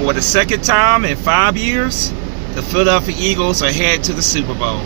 For the second time in 5 years, the Philadelphia Eagles are headed to the Super Bowl.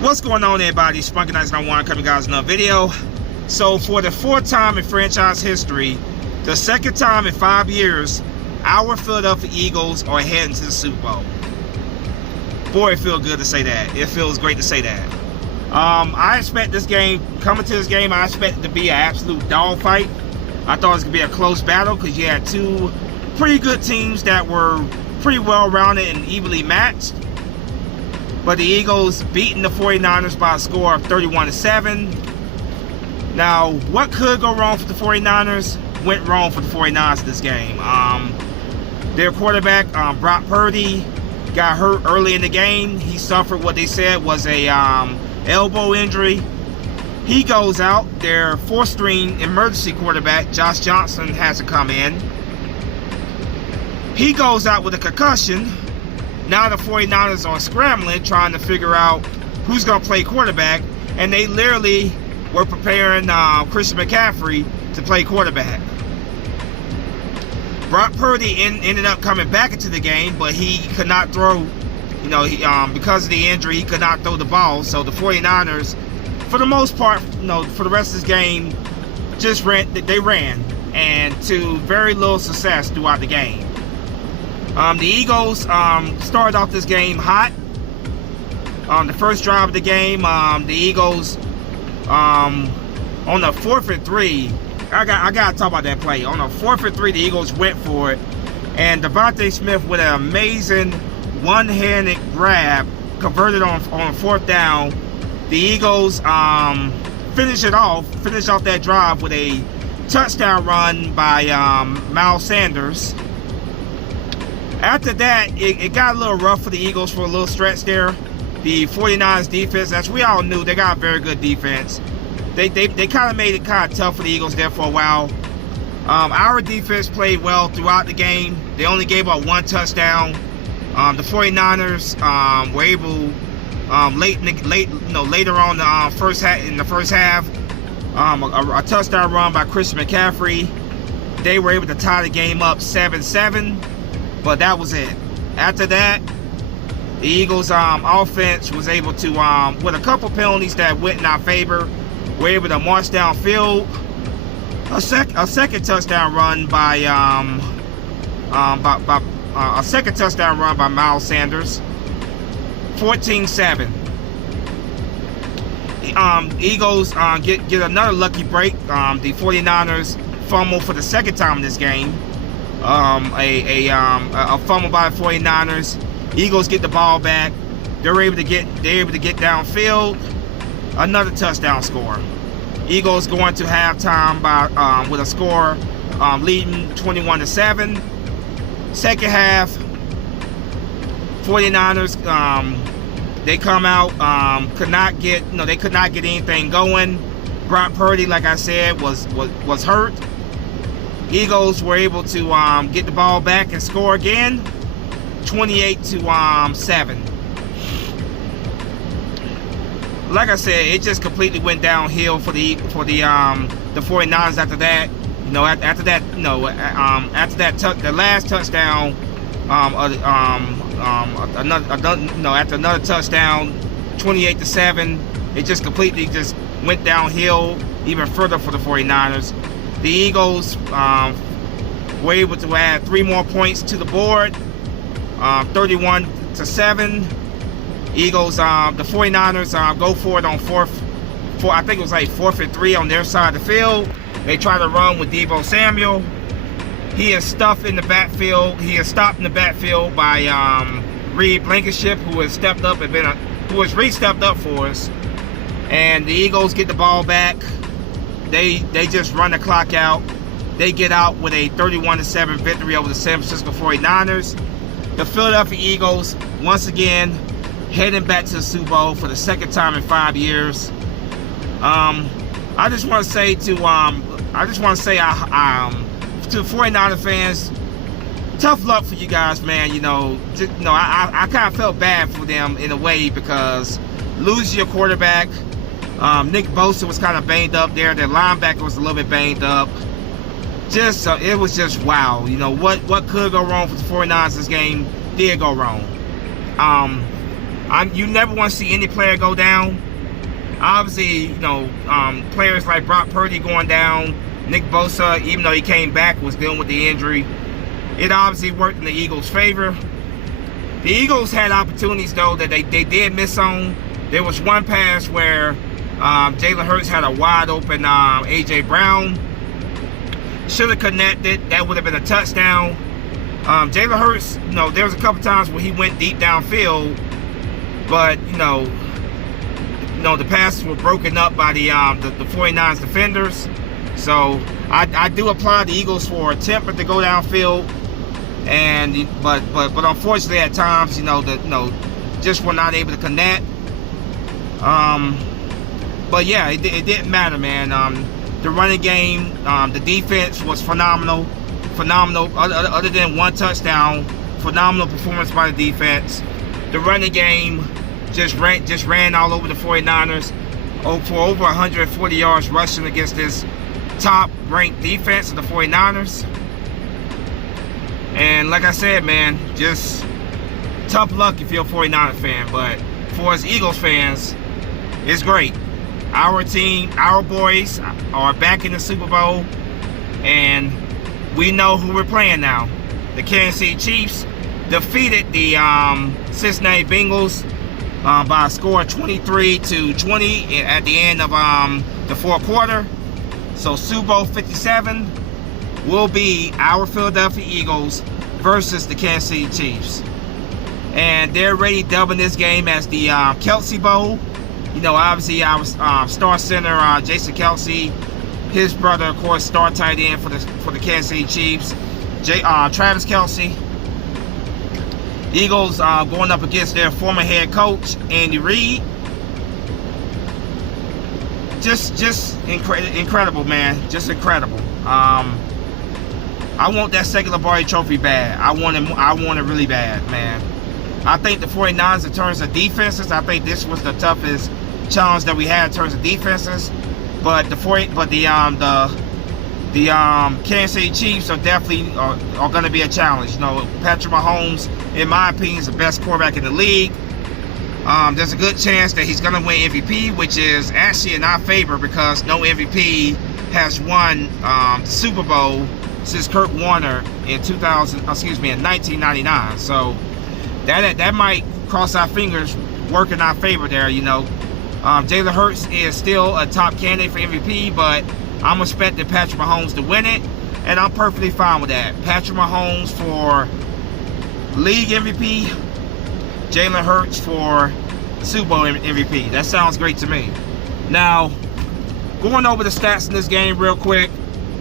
What's going on, everybody? Spunky Nights 91 coming guys another video. So for the fourth time in franchise history, the second time in 5 years, our Philadelphia Eagles are heading to the Super Bowl. Boy, it feels good to say that. It feels great to say that. I expect this game, coming to this game, I expect it to be an absolute dogfight. I thought it was going to be a close battle because you had two pretty good teams that were pretty well-rounded and evenly matched. But the Eagles beating the 49ers by a score of 31-7. Now, what could go wrong for the 49ers went wrong for the 49ers this game. Their quarterback, Brock Purdy, got hurt early in the game. He suffered what they said was a elbow injury. He goes out. Their fourth-string emergency quarterback, Josh Johnson, has to come in. He goes out with a concussion. Now the 49ers are scrambling, trying to figure out who's going to play quarterback. And they literally were preparing Christian McCaffrey to play quarterback. Brock Purdy ended up coming back into the game, but he could not throw. You know, because of the injury, he could not throw the ball. So the 49ers, for the most part, for the rest of this game, just ran. They ran. and to very little success throughout the game. The Eagles started off this game hot. The first drive of the game, the Eagles on the 4th and 3. I gotta talk about that play. On the 4th and 3, the Eagles went for it, and Devontae Smith with an amazing one-handed grab converted on 4th down. The Eagles finished off that drive with a touchdown run by Miles Sanders. After that, it got a little rough for the Eagles for a little stretch there. The 49ers defense, as we all knew, they got a very good defense. They kind of made it kind of tough for the Eagles there for a while. Our defense played well throughout the game. They only gave up 1 touchdown. The 49ers were able later on in the first half, a touchdown run by Christian McCaffrey. They were able to tie the game up 7-7, but that was it. After that, the Eagles offense was able to, with a couple penalties that went in our favor, were able to march downfield. A second touchdown run by Miles Sanders. 14-7. Eagles get another lucky break. The 49ers fumble for the second time in this game. A fumble by the 49ers. Eagles get the ball back. They're able to get downfield. Another touchdown score. Eagles going to halftime with a score leading 21-7. Second half, 49ers they come out, could not get anything going. Brock Purdy, like I said, was hurt. Eagles were able to get the ball back and score again, 28-7. Like I said, it just completely went downhill for the 49ers after that. After the last touchdown, after another touchdown, 28-7, it just completely went downhill even further for the 49ers. The Eagles were able to add 3 more points to the board, 31-7. Eagles, the 49ers go for it on I think it was like 4th and 3 on their side of the field. They try to run with Deebo Samuel. He is stuffed in the backfield. He is stopped in the backfield by Reed Blankenship, who has stepped up and who has re-stepped up for us. And the Eagles get the ball back. They just run the clock out. They get out with a 31-7 victory over the San Francisco 49ers. The Philadelphia Eagles, once again, heading back to the Super Bowl for the second time in 5 years. I just want to say to the 49er fans, tough luck for you guys, man. I kind of felt bad for them in a way, because losing your quarterback, Nick Bosa was kind of banged up there. Their linebacker was a little bit banged up. It was just wow. What could go wrong for the 49ers this game did go wrong. You never want to see any player go down. Obviously, players like Brock Purdy going down, Nick Bosa, even though he came back, was dealing with the injury. It obviously worked in the Eagles' favor. The Eagles had opportunities, though, that they did miss on. There was one pass where Jalen Hurts had a wide open A.J. Brown. Should have connected. That would have been a touchdown. Jalen Hurts, there was a couple times where he went deep downfield, but the passes were broken up by the 49ers defenders. So I do applaud the Eagles for attempting to go downfield, but unfortunately at times just were not able to connect. But yeah, it didn't matter, man. The running game, the defense was phenomenal. Other than 1 touchdown, phenomenal performance by the defense. The running game just ran all over the 49ers for over 140 yards rushing against this top-ranked defense of the 49ers. And like I said, man, just tough luck if you're a 49er fan. But for us Eagles fans, it's great. Our team, our boys are back in the Super Bowl. And we know who we're playing now. The Kansas City Chiefs defeated the Cincinnati Bengals by a score of 23-20 at the end of the fourth quarter. So Super Bowl 57 will be our Philadelphia Eagles versus the Kansas City Chiefs. And they're already dubbing this game as the Kelsey Bowl. You know, obviously our star center, Jason Kelsey, his brother, of course, star tight end for the Kansas City Chiefs, Travis Kelsey. Eagles going up against their former head coach, Andy Reid. Just incredible, man. Just incredible. I want that second Lombardi trophy bad. I want it really bad, man. I think the 49ers, in terms of defenses, I think this was the toughest challenge that we had in terms of defenses. But the Kansas City Chiefs are definitely are going to be a challenge. You know, Patrick Mahomes, in my opinion, is the best quarterback in the league. There's a good chance that he's going to win MVP, which is actually in our favor because no MVP has won the Super Bowl since Kurt Warner in 1999. So that might, cross our fingers, work in our favor there. You know, Jalen Hurts is still a top candidate for MVP, but I'm expecting Patrick Mahomes to win it, and I'm perfectly fine with that. Patrick Mahomes for league MVP, Jalen Hurts for Super Bowl MVP. That sounds great to me. Now, going over the stats in this game real quick.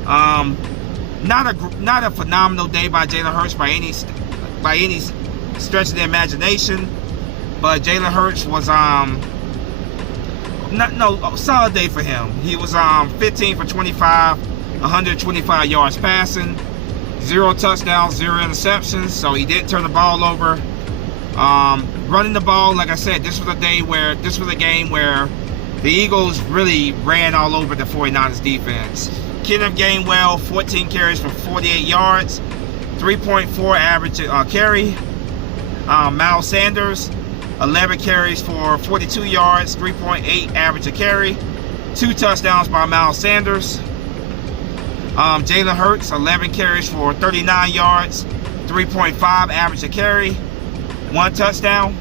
Not a phenomenal day by Jalen Hurts by any stretch of the imagination, but Jalen Hurts was solid day for him. He was 15 for 25, 125 yards passing, 0 touchdowns, 0 interceptions, so he didn't turn the ball over. Running the ball, like I said, this was a game where the Eagles really ran all over the 49ers defense. Kenneth Gainwell, 14 carries for 48 yards, 3.4 average carry. Miles Sanders, 11 carries for 42 yards, 3.8 average a carry. 2 touchdowns by Miles Sanders. Jalen Hurts, 11 carries for 39 yards, 3.5 average a carry. 1 touchdown,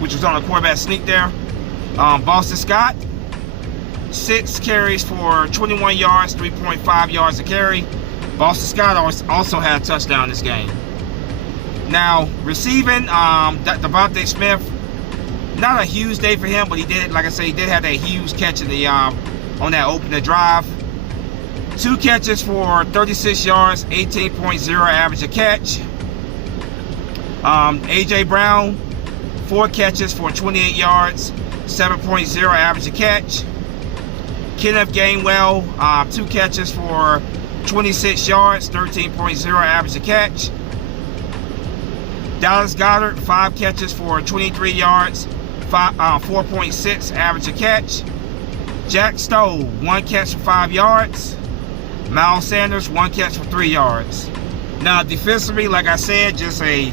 which was on a quarterback sneak there. Boston Scott, 6 carries for 21 yards, 3.5 yards a carry. Boston Scott also had a touchdown this game. Now, receiving, Devontae Smith, not a huge day for him, but he did, like I said, he did have that huge catch in the on that opening drive. 2 catches for 36 yards, 18.0 average a catch. A.J. Brown, 4 catches for 28 yards, 7.0 average a catch. Kenneth Gainwell, 2 catches for 26 yards, 13.0 average a catch. Dallas Goedert, 5 catches for 23 yards, 4.6 average a catch. Jack Stoll, 1 catch for 5 yards. Miles Sanders, 1 catch for 3 yards. Now, defensively, like I said, just a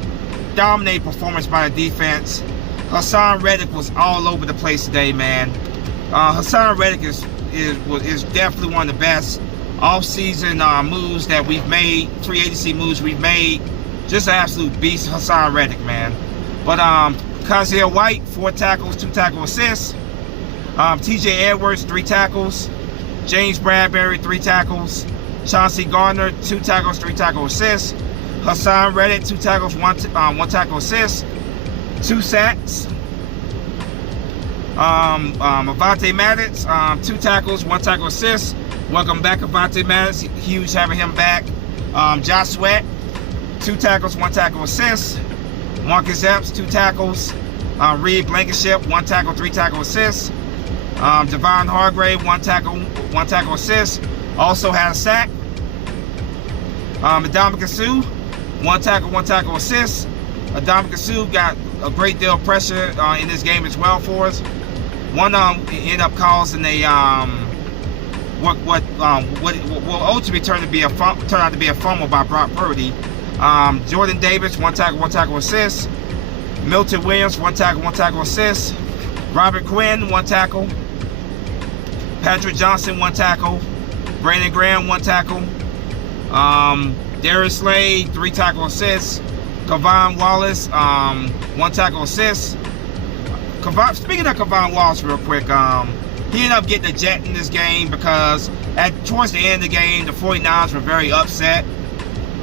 dominating performance by the defense. Hassan Reddick was all over the place today, man. Hassan Reddick is definitely one of the best off-season moves that we've made, free agency moves we've made. Just an absolute beast, Hassan Reddick, man. But Kazir White, 4 tackles, 2 tackle assists. TJ Edwards, 3 tackles. James Bradbury, 3 tackles. Chauncey Gardner, 2 tackles, 3 tackle assists. Hassan Reddick, 2 tackles, 1 tackle assist. 2 sacks. Avonte Maddox, 2 tackles, 1 tackle assist. Welcome back, Avonte Maddox. Huge having him back. Josh Sweat, 2 tackles, 1 tackle assist. Marcus Epps, 2 tackles. Reed Blankenship, 1 tackle, 3 tackle assists. Devon Hargrave, 1 tackle, 1 tackle assist. Also had a sack. Ndamukong Suh, 1 tackle, 1 tackle assist. Ndamukong Suh got a great deal of pressure in this game as well for us. One ended up causing a what will ultimately turn out to be a fumble by Brock Purdy. Jordan Davis, 1 tackle, 1 tackle assist. Milton Williams, 1 tackle, 1 tackle assist. Robert Quinn, 1 tackle. Patrick Johnson, 1 tackle. Brandon Graham, 1 tackle. Darius Slade, 3 tackle assists. Kavon Wallace, 1 tackle assist. Speaking of Kavon Wallace real quick, he ended up getting ejected in this game because towards the end of the game, the 49ers were very upset.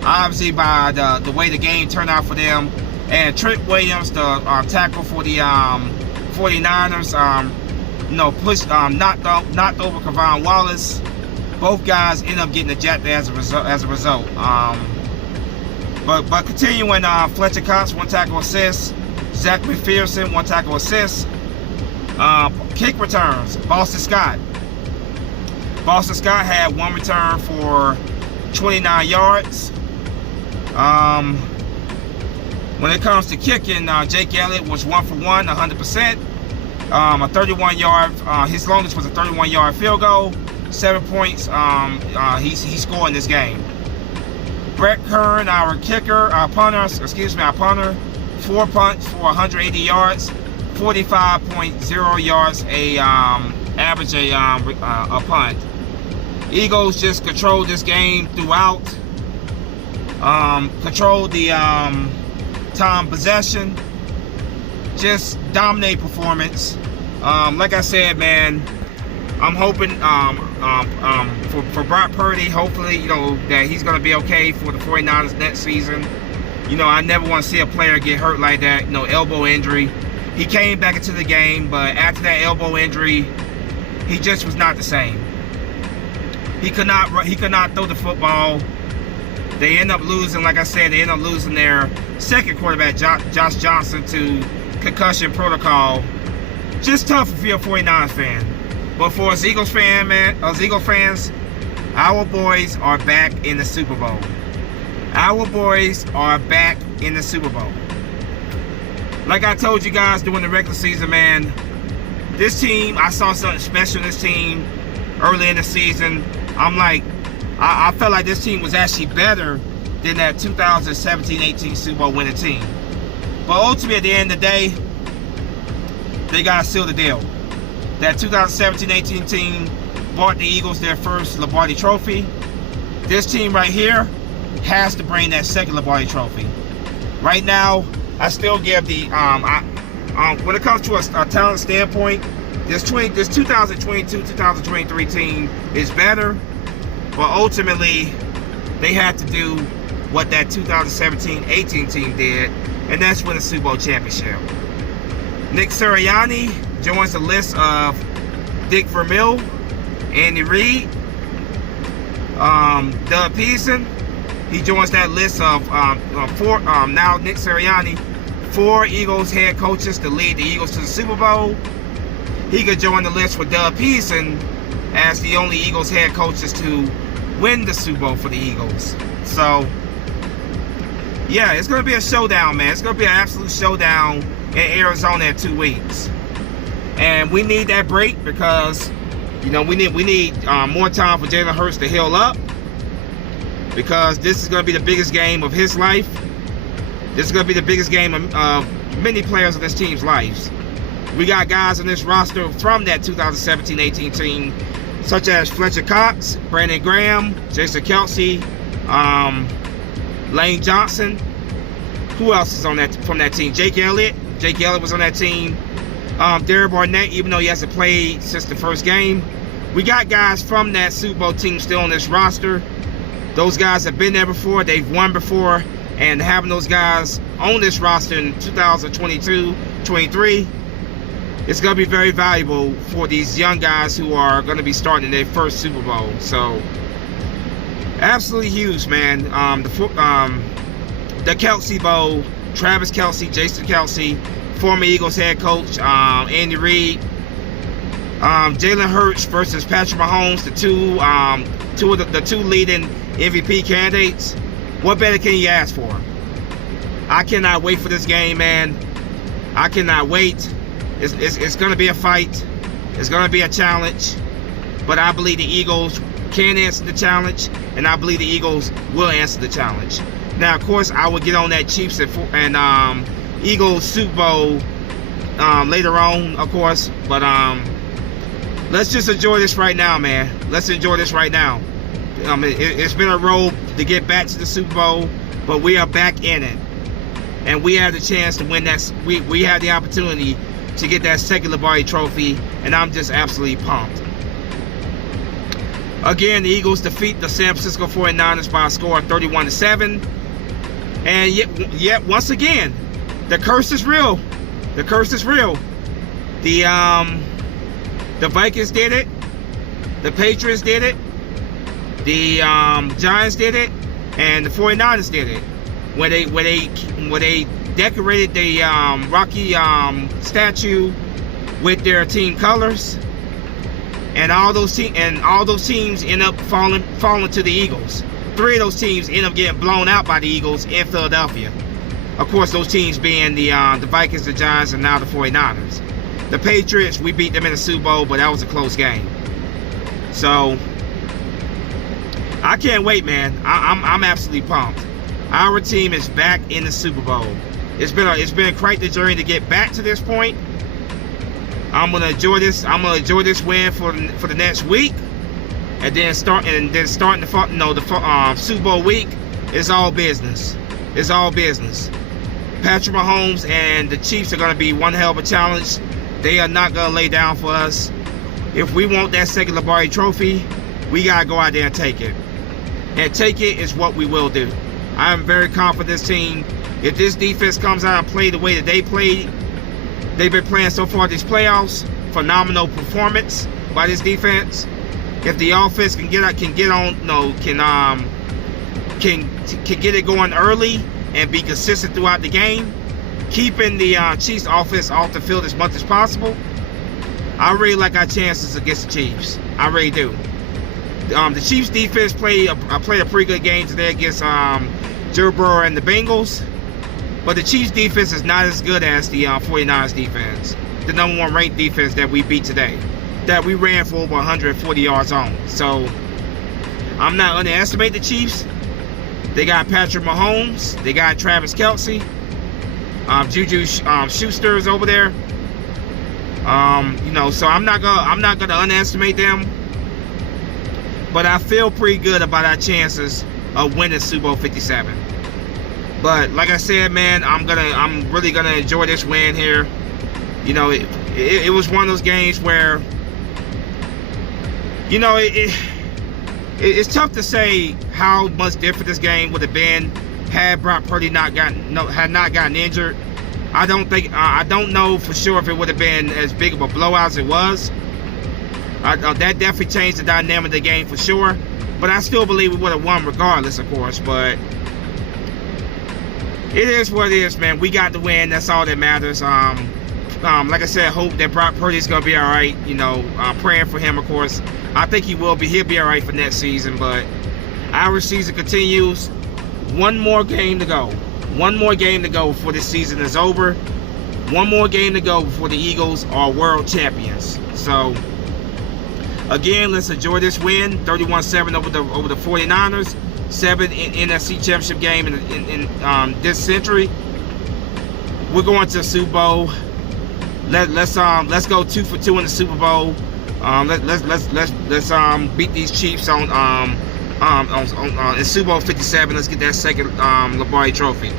Obviously by the way the game turned out for them. And Trent Williams, the tackle for the 49ers, knocked over Kavon Wallace. Both guys ended up getting ejected as a result. But continuing, Fletcher Cox, 1 tackle assist. Zach McPherson, 1 tackle assist. Kick returns, Boston Scott. Boston Scott had 1 return for 29 yards. When it comes to kicking, Jake Elliott was 1 for 1, 100%. A 31-yard, his longest was a 31-yard field goal. 7 points he scored in this game. Brett Kern, our punter, 4 punts for 180 yards, 45.0 yards average a punt. Eagles just controlled this game throughout. Controlled the time possession. Just dominate performance. Like I said, man, I'm hoping for Brock Purdy, hopefully, that he's going to be okay for the 49ers next season. I never want to see a player get hurt like that, elbow injury. He came back into the game, but after that elbow injury, he just was not the same. He could not throw the football. They end up losing, like I said, they end up losing their second quarterback, Josh Johnson, to concussion protocol. Just tough if you're a 49ers fan. But for us Eagles fans, our boys are back in the Super Bowl. Our boys are back in the Super Bowl. Like I told you guys during the regular season, man, this team, I saw something special in this team early in the season. I felt like this team was actually better than that 2017-18 Super Bowl winning team. But ultimately, at the end of the day, they got to seal the deal. That 2017-18 team bought the Eagles their first Lombardi Trophy. This team right here has to bring that second Lombardi Trophy. Right now, I still give the when it comes to a talent standpoint, this 2022-2023 team is better, but ultimately they had to do what that 2017-18 team did, and that's win the Super Bowl championship. Nick Sirianni joins the list of Dick Vermeil, Andy Reid, Doug Peterson. He joins that list of now Nick Sirianni, 4 Eagles head coaches to lead the Eagles to the Super Bowl. He could join the list with Doug Peterson as the only Eagles head coaches to win the Super Bowl for the Eagles. So, yeah, it's going to be a showdown, man. It's going to be an absolute showdown in Arizona in 2 weeks. And we need that break because, we need more time for Jalen Hurts to heal up, because this is going to be the biggest game of his life. This is going to be the biggest game of many players in this team's lives. We got guys on this roster from that 2017-18 team, such as Fletcher Cox, Brandon Graham, Jason Kelce, Lane Johnson. Who else is on from that team? Jake Elliott. Jake Elliott was on that team. Derek Barnett, even though he hasn't played since the first game. We got guys from that Super Bowl team still on this roster. Those guys have been there before. They've won before. And having those guys on this roster in 2022-23, it's going to be very valuable for these young guys who are going to be starting their first Super Bowl. So, absolutely huge, man. The Kelce Bowl, Travis Kelce, Jason Kelce, former Eagles head coach, Andy Reid, Jalen Hurts versus Patrick Mahomes, the two leading MVP candidates. What better can you ask for? I cannot wait for this game, man. I cannot wait. It's going to be a fight. It's going to be a challenge. But I believe the Eagles can answer the challenge, and I believe the Eagles will answer the challenge. Now, of course, I will get on that Chiefs and Eagles Super Bowl later on, of course. But let's just enjoy this right now, man. Let's enjoy this right now. It's been a road to get back to the Super Bowl, but we are back in it, and we have the chance to win that. We have the opportunity to get that second Lombardi Trophy, and I'm just absolutely pumped. Again, the Eagles defeat the San Francisco 49ers by a score of 31-7, and yet once again, the curse is real. The curse is real. The Vikings did it. The Patriots did it. The Giants did it, and the 49ers did it. When they decorated the Rocky statue with their team colors, and all those teams end up falling to the Eagles. 3 of those teams end up getting blown out by the Eagles in Philadelphia. Of course, those teams being the Vikings, the Giants, and now the 49ers. The Patriots, we beat them in the Super Bowl, but that was a close game. So I can't wait, man. I'm absolutely pumped. Our team is back in the Super Bowl. It's been quite the journey to get back to this point. I'm gonna enjoy this. I'm gonna enjoy this win for the next week, and then starting the Super Bowl week is all business. It's all business. Patrick Mahomes and the Chiefs are gonna be one hell of a challenge. They are not gonna lay down for us. If we want that second Lombardi Trophy, we gotta go out there and take it. And take it is what we will do. I am very confident this team. If this defense comes out and play the way that they've been playing so far these playoffs, phenomenal performance by this defense. If the offense can get it going early and be consistent throughout the game, keeping the Chiefs offense off the field as much as possible, I really like our chances against the Chiefs. I really do. The Chiefs defense played a pretty good game today against Joe Burrow and the Bengals, but the Chiefs defense is not as good as the 49ers defense, the number 1 ranked defense that we beat today, that we ran for over 140 yards on. So I'm not underestimating the Chiefs. They got Patrick Mahomes, they got Travis Kelce, Juju Schuster's over there. So I'm not gonna underestimate them. But I feel pretty good about our chances of winning Super Bowl 57. But like I said, man, I'm really gonna enjoy this win here. You know, it was one of those games where, you know, it's tough to say how much different this game would have been had Brock Purdy not gotten injured. I don't know for sure if it would have been as big of a blowout as it was. That definitely changed the dynamic of the game for sure. But I still believe we would have won regardless, of course. But it is what it is, man. We got the win. That's all that matters. Like I said, hope that Brock Purdy's going to be all right. You know, praying for him, of course. I think he will be. He'll be all right for next season. But our season continues. One more game to go. One more game to go before this season is over. One more game to go before the Eagles are world champions. So again, let's enjoy this win. 31-7 over the 49ers. 7th NFC Championship game in this century. We're going to the Super Bowl. Let's go 2 for 2 in the Super Bowl. Let's beat these Chiefs on in Super Bowl 57. Let's get that second Lombardi Trophy.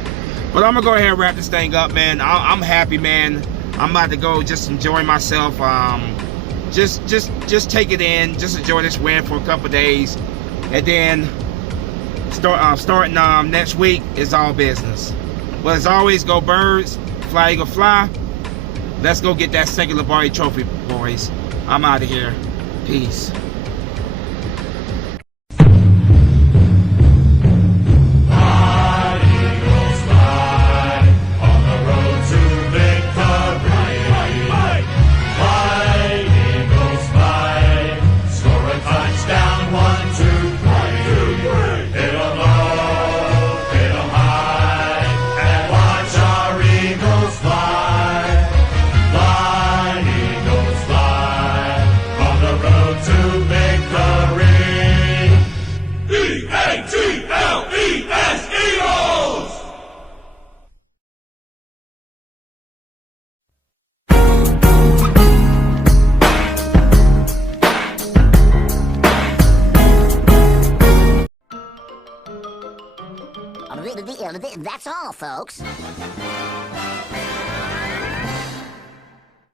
But I'm gonna go ahead and wrap this thing up, man. I'm happy, man. I'm about to go just enjoy myself. Just take it in. Just enjoy this win for a couple days, and then starting next week is all business. But as always, go Birds, fly Eagle fly. Let's go get that second Lombardi Trophy, boys. I'm out of here. Peace. To That's all, folks.